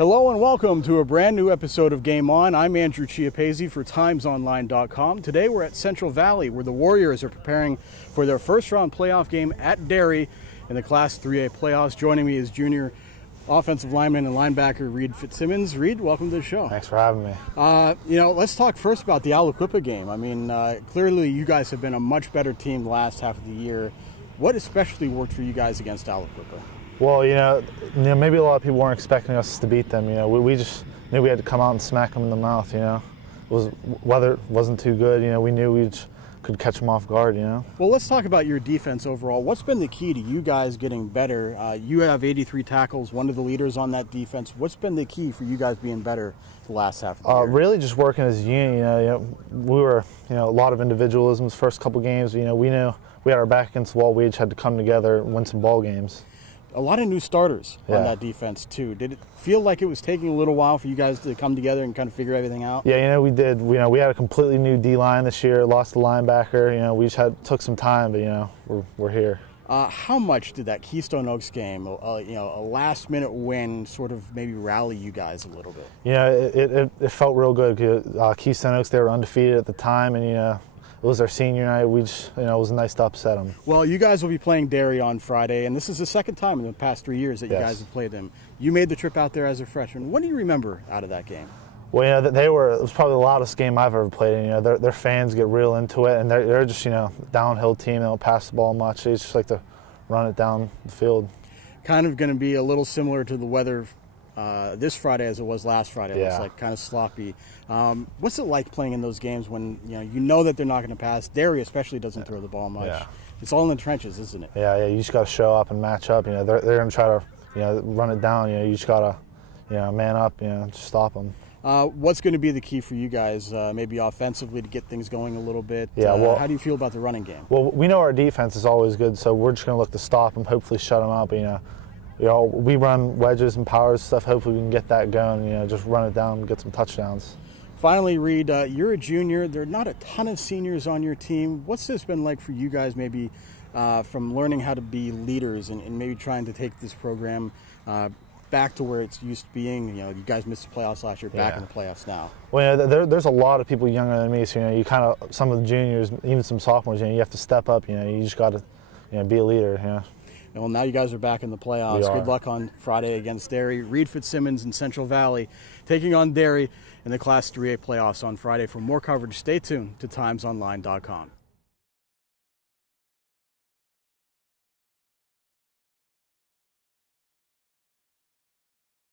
Hello and welcome to a brand new episode of Game On. I'm Andrew Chiappazzi for TimesOnline.com. Today we're at Central Valley where the Warriors are preparing for their first round playoff game at Derry in the Class 3A playoffs. Joining me is junior offensive lineman and linebacker Reed FitzSimmons. Reed, welcome to the show. Thanks for having me. Let's talk first about the Aliquippa game. I mean, clearly you guys have been a much better team the last half of the year. What especially worked for you guys against Aliquippa? Well, maybe a lot of people weren't expecting us to beat them. We just knew we had to come out and smack them in the mouth. Weather wasn't too good. We knew we could catch them off guard. Well, let's talk about your defense overall. What's been the key to you guys getting better? You have 83 tackles, one of the leaders on that defense. What's been the key for you guys being better the last half of the year? Really, just working as a unit. We were, a lot of individualisms first couple games. We knew we had our back against the wall. We just had to come together and win some ball games. A lot of new starters on that defense, too. Did it feel like it was taking a little while for you guys to come together and kind of figure everything out? Yeah, we did. We had a completely new D-line this year, lost the linebacker. We just took some time, but, we're here. How much did that Keystone Oaks game, a last-minute win, sort of maybe rally you guys a little bit? It felt real good. Keystone Oaks, they were undefeated at the time, and, it was our senior night. We just, it was nice to upset them. Well, you guys will be playing Derry on Friday, and this is the second time in the past 3 years that you guys have played them. You made the trip out there as a freshman. What do you remember out of that game? Well, it was probably the loudest game I've ever played in. Their fans get real into it, and they're just, downhill team. They don't pass the ball much. They just like to run it down the field. Kind of going to be a little similar to the weather this Friday as it was last Friday. It looks like kind of sloppy. What's it like playing in those games when you know that they're not going to pass? Derry especially doesn't throw the ball much. Yeah. It's all in the trenches, isn't it? Yeah. You just got to show up and match up. They're going to try to run it down. You just got to man up. Just stop them. What's going to be the key for you guys, maybe offensively, to get things going a little bit? How do you feel about the running game? Well, we know our defense is always good, so we're just going to look to stop them, hopefully shut them up. We run wedges and powers stuff. Hopefully we can get that going. Just run it down and get some touchdowns. Finally, Reed, you're a junior. There are not a ton of seniors on your team. What's this been like for you guys, maybe from learning how to be leaders and maybe trying to take this program back to where it's used to being? You guys missed the playoffs last year, back in the playoffs now. Well, there's a lot of people younger than me, so you kind of, some of the juniors, even some sophomores, you have to step up. You just got to be a leader. Well, now you guys are back in the playoffs. Good luck on Friday against Derry. Reed FitzSimmons in Central Valley taking on Derry in the Class 3A playoffs on Friday. For more coverage, stay tuned to TimesOnline.com.